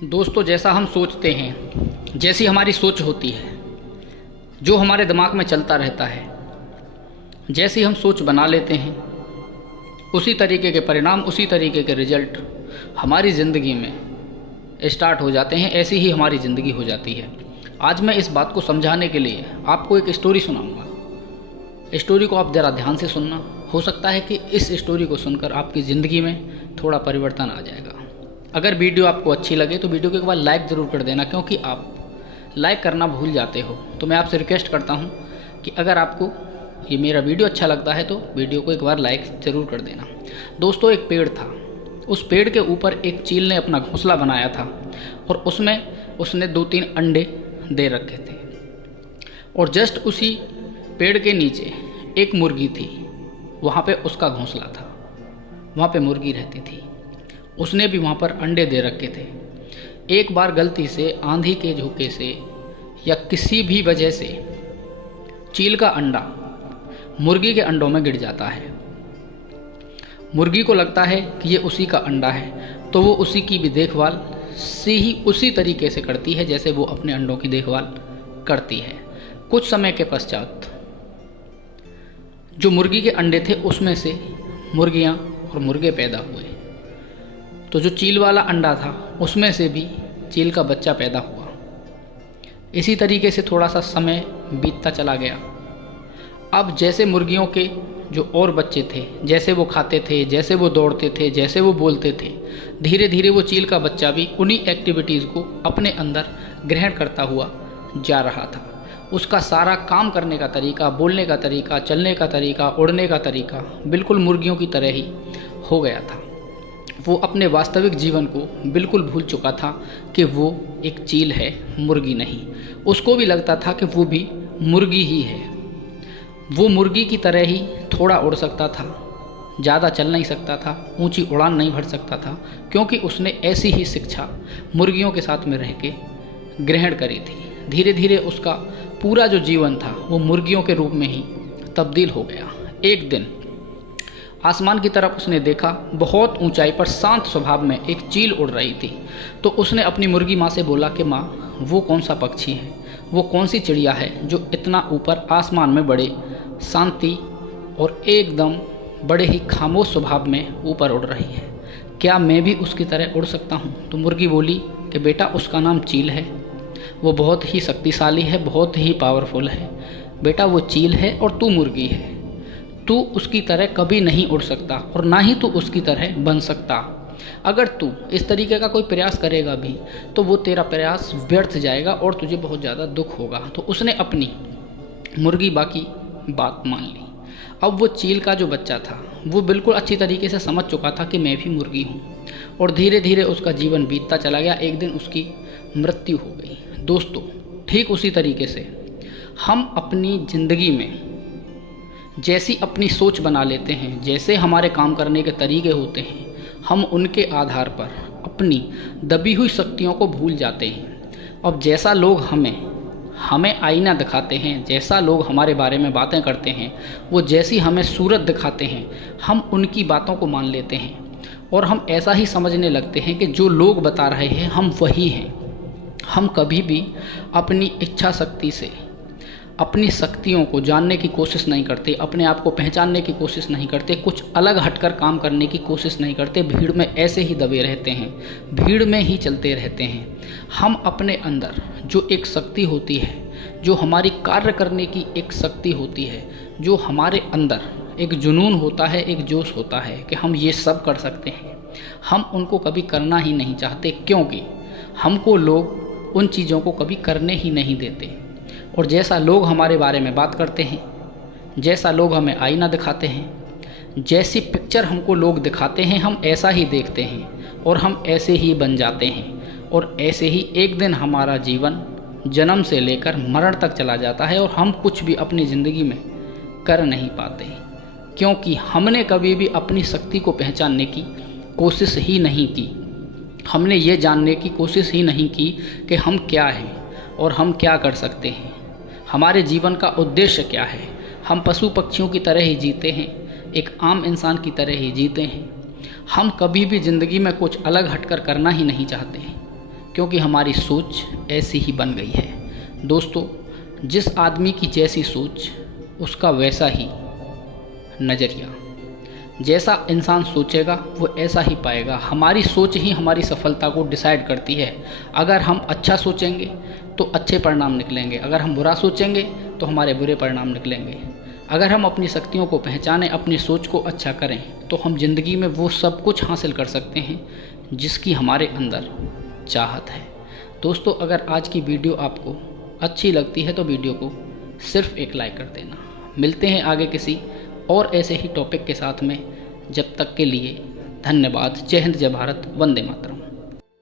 दोस्तों, जैसा हम सोचते हैं, जैसी हमारी सोच होती है, जो हमारे दिमाग में चलता रहता है, जैसी हम सोच बना लेते हैं, उसी तरीके के परिणाम, उसी तरीके के रिजल्ट हमारी ज़िंदगी में स्टार्ट हो जाते हैं। ऐसी ही हमारी ज़िंदगी हो जाती है। आज मैं इस बात को समझाने के लिए आपको एक स्टोरी सुनाऊंगा। स्टोरी को आप ज़रा ध्यान से सुनना। हो सकता है कि इस स्टोरी को सुनकर आपकी ज़िंदगी में थोड़ा परिवर्तन आ जाएगा। अगर वीडियो आपको अच्छी लगे तो वीडियो को एक बार लाइक ज़रूर कर देना, क्योंकि आप लाइक करना भूल जाते हो। तो मैं आपसे रिक्वेस्ट करता हूँ कि अगर आपको ये मेरा वीडियो अच्छा लगता है तो वीडियो को एक बार लाइक ज़रूर कर देना। दोस्तों, एक पेड़ था। उस पेड़ के ऊपर एक चील ने अपना घोंसला बनाया था और उसमें उसने 2-3 अंडे दे रखे थे। और जस्ट उसी पेड़ के नीचे एक मुर्गी थी। वहाँ पे उसका घोंसला था, वहाँ पे मुर्गी रहती थी। उसने भी वहाँ पर अंडे दे रखे थे। एक बार गलती से, आंधी के झोंके से या किसी भी वजह से चील का अंडा मुर्गी के अंडों में गिर जाता है। मुर्गी को लगता है कि ये उसी का अंडा है, तो वो उसी की भी देखभाल उसी तरीके से करती है जैसे वो अपने अंडों की देखभाल करती है। कुछ समय के पश्चात जो मुर्गी के अंडे थे उसमें से मुर्गियाँ और मुर्गे पैदा हुए। तो जो चील वाला अंडा था उसमें से भी चील का बच्चा पैदा हुआ। इसी तरीके से थोड़ा सा समय बीतता चला गया। अब जैसे मुर्गियों के जो और बच्चे थे, जैसे वो खाते थे, जैसे वो दौड़ते थे, जैसे वो बोलते थे, धीरे धीरे वो चील का बच्चा भी उन्हीं एक्टिविटीज़ को अपने अंदर ग्रहण करता हुआ जा रहा था। उसका सारा काम करने का तरीका, बोलने का तरीका, चलने का तरीका, उड़ने का तरीका बिल्कुल मुर्गियों की तरह ही हो गया था। वो अपने वास्तविक जीवन को बिल्कुल भूल चुका था कि वो एक चील है, मुर्गी नहीं। उसको भी लगता था कि वो भी मुर्गी ही है। वो मुर्गी की तरह ही थोड़ा उड़ सकता था, ज़्यादा चल नहीं सकता था, ऊंची उड़ान नहीं भर सकता था, क्योंकि उसने ऐसी ही शिक्षा मुर्गियों के साथ में रह के ग्रहण करी थी। धीरे धीरे उसका पूरा जो जीवन था वो मुर्गियों के रूप में ही तब्दील हो गया। एक दिन आसमान की तरफ उसने देखा, बहुत ऊंचाई पर शांत स्वभाव में एक चील उड़ रही थी। तो उसने अपनी मुर्गी माँ से बोला कि माँ, वो कौन सा पक्षी है, वो कौन सी चिड़िया है जो इतना ऊपर आसमान में बड़े शांति और एकदम बड़े ही खामोश स्वभाव में ऊपर उड़ रही है? क्या मैं भी उसकी तरह उड़ सकता हूँ? तो मुर्गी बोली कि बेटा, उसका नाम चील है, वो बहुत ही शक्तिशाली है, बहुत ही पावरफुल है। बेटा, वो चील है और तू मुर्गी है। तू उसकी तरह कभी नहीं उड़ सकता और ना ही तू उसकी तरह बन सकता। अगर तू इस तरीके का कोई प्रयास करेगा भी तो वो तेरा प्रयास व्यर्थ जाएगा और तुझे बहुत ज़्यादा दुख होगा। तो उसने अपनी मुर्गी बाकी बात मान ली। अब वो चील का जो बच्चा था वो बिल्कुल अच्छी तरीके से समझ चुका था कि मैं भी मुर्गी हूँ, और धीरे धीरे उसका जीवन बीतता चला गया। एक दिन उसकी मृत्यु हो गई। दोस्तों, ठीक उसी तरीके से हम अपनी ज़िंदगी में जैसी अपनी सोच बना लेते हैं, जैसे हमारे काम करने के तरीके होते हैं, हम उनके आधार पर अपनी दबी हुई शक्तियों को भूल जाते हैं। अब जैसा लोग हमें आईना दिखाते हैं, जैसा लोग हमारे बारे में बातें करते हैं, वो जैसी हमें सूरत दिखाते हैं, हम उनकी बातों को मान लेते हैं और हम ऐसा ही समझने लगते हैं कि जो लोग बता रहे हैं हम वही हैं। हम कभी भी अपनी इच्छा शक्ति से अपनी शक्तियों को जानने की कोशिश नहीं करते, अपने आप को पहचानने की कोशिश नहीं करते, कुछ अलग हटकर काम करने की कोशिश नहीं करते। भीड़ में ऐसे ही दबे रहते हैं, भीड़ में ही चलते रहते हैं। हम अपने अंदर जो एक शक्ति होती है, जो हमारी कार्य करने की एक शक्ति होती है, जो हमारे अंदर एक जुनून होता है, एक जोश होता है कि हम ये सब कर सकते हैं, हम उनको कभी करना ही नहीं चाहते, क्योंकि हमको लोग उन चीज़ों को कभी करने ही नहीं देते। और जैसा लोग हमारे बारे में बात करते हैं, जैसा लोग हमें आईना दिखाते हैं, जैसी पिक्चर हमको लोग दिखाते हैं, हम ऐसा ही देखते हैं और हम ऐसे ही बन जाते हैं। और ऐसे ही एक दिन हमारा जीवन जन्म से लेकर मरण तक चला जाता है और हम कुछ भी अपनी ज़िंदगी में कर नहीं पाते, क्योंकि हमने कभी भी अपनी शक्ति को पहचानने की कोशिश ही नहीं की। हमने ये जानने की कोशिश ही नहीं की कि हम क्या हैं और हम क्या कर सकते हैं, हमारे जीवन का उद्देश्य क्या है। हम पशु पक्षियों की तरह ही जीते हैं, एक आम इंसान की तरह ही जीते हैं। हम कभी भी ज़िंदगी में कुछ अलग हटकर करना ही नहीं चाहते, क्योंकि हमारी सोच ऐसी ही बन गई है। दोस्तों, जिस आदमी की जैसी सोच उसका वैसा ही नज़रिया। जैसा इंसान सोचेगा वो ऐसा ही पाएगा। हमारी सोच ही हमारी सफलता को डिसाइड करती है। अगर हम अच्छा सोचेंगे तो अच्छे परिणाम निकलेंगे, अगर हम बुरा सोचेंगे तो हमारे बुरे परिणाम निकलेंगे। अगर हम अपनी शक्तियों को पहचानें, अपनी सोच को अच्छा करें, तो हम ज़िंदगी में वो सब कुछ हासिल कर सकते हैं जिसकी हमारे अंदर चाहत है। दोस्तों, अगर आज की वीडियो आपको अच्छी लगती है तो वीडियो को सिर्फ एक लाइक कर देना। मिलते हैं आगे किसी और ऐसे ही टॉपिक के साथ में। जब तक के लिए धन्यवाद। जय हिंद, जय भारत, वंदे मातरम।